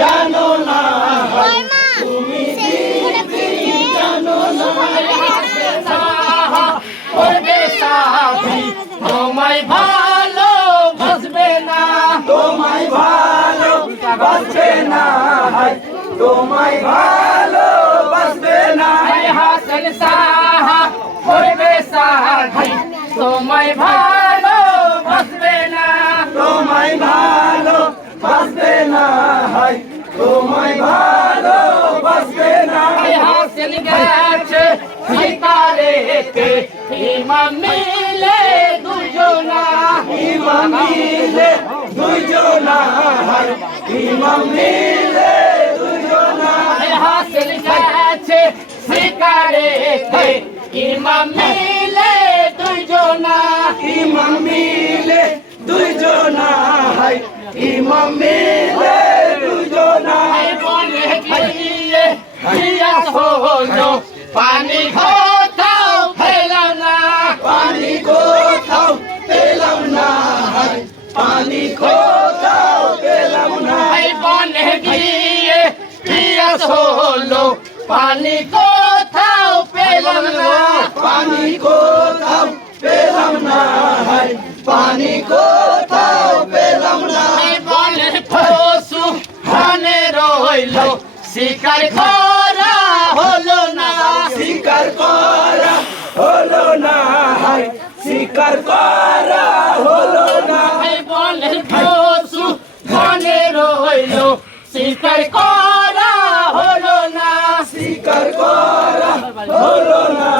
জানো না তুমি জানো না করবে সাথী তোমায় ভালো বাসবে না তোমায় ভালো বাসবে না তোমায় ভালো বাসবে না হাসান সাহা করবে সাথী তোমায় ভালো বাসবে না তোমায় ভালো বাসবে না তোমায় ভালো বাসবে না হাসিল গেছে সিতারেতে ইমাম মিলে দুজনা ইমাম মিলে দুজনা ইমাম মিলে দুজনা হাসিল গেছে সিতারেতে ইমাম মিলে দুজনা ইমাম মিলে দুজনা ইমাম মিলে দুজনা বলে গিয়ে দিয়া হলো পানি কোথাও পেলাম না পানি কোথাও পেলাম না পানি কোথাও পেলাম না বলে গিয়ে দিয়া হলো পানি কোথাও পেলাম না পানি কোথাও পেলাম না পানি কোথাও পেলাম না বলে পশু হানে রইল শিকার করা হলো না শিকার করা হলো না শিকার করা হলো না বলে পশু হানে রইল শিকার করা হলো না শিকার করা হলো না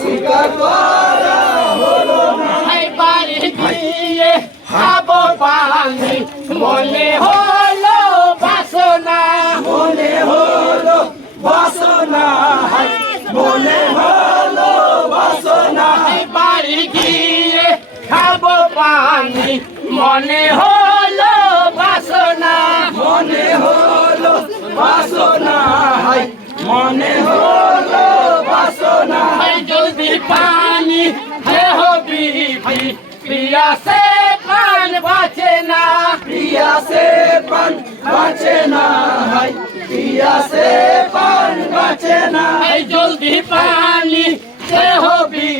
শিকার করা হলো না বাড়ি গিয়ে খাবো পানি মনে হলো বাসনা মনে হলো বাসনা মনে হলো বাসনা বাড়ি গিয়ে খাবো পানি মনে হলো বাসনা মনে হলো বাসনা মনে হলো বাসনা জলদি পানি হে হবি পিয়াসে পান বাঁচে না পিয়াসে পান বাঁচে না পিয়াসে পান বাঁচে না জলদি পানি হে হবি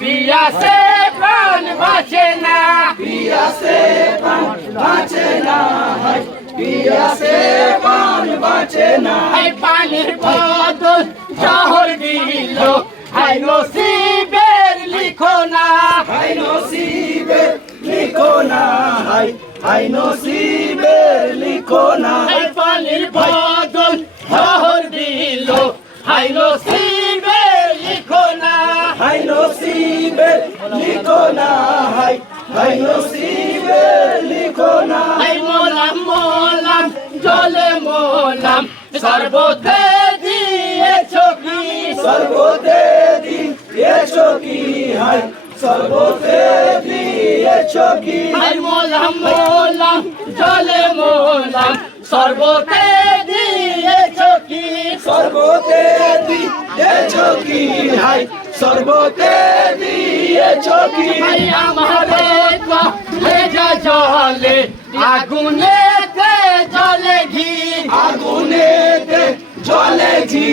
পিয়াসে পান বাঁচে না পিয়াসে পান বাঁচে না পিয়াসে পান বাঁচে না পানির বদল শহর দিল হাই নসিবের লিখো না হাই নসিবের লিখো না হাই নসিবের লিখো না পানির বদল শহর দিল হাই নসিবের লিখো না হাই নসিবের লিখো না হাই নসিবের লিখো না মোলাম মোলাম জলে মোলাম সর্বতে দিয়েছো কি সর্বতে দিয়েছো কি সর্বতে দিয়েছো কি মোলাম মোলাম জলে মোলাম সর্বতে দিয়েছো কি সর্বতে দিয়েছো কি সর্বতে দিয়েছো কি আমারে ভেজা জলে আগুনেতে জলে ঘি আগুনেতে জলে ঘি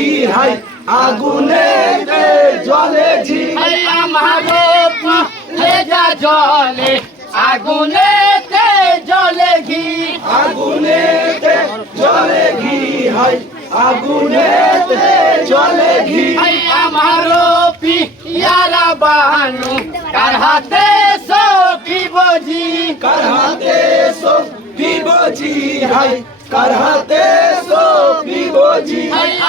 আগুনেতে জলে ঘি আমারে ভেজা জলে আগুনেতে জলে ঘি আগুনেতে জলে ঘি আগুনেতে জলে ঘি আমারো পিয়ারা বানু কার হাতে সপিবজি কার হাতে সপিবজি কার হাতে সপিবজি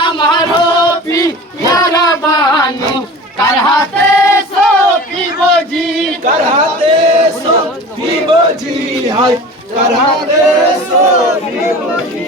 আমারো পিয়ারা বানু কার হাতে সপিবজি কার হাতে সপিবজি কার হাতে সপিবজি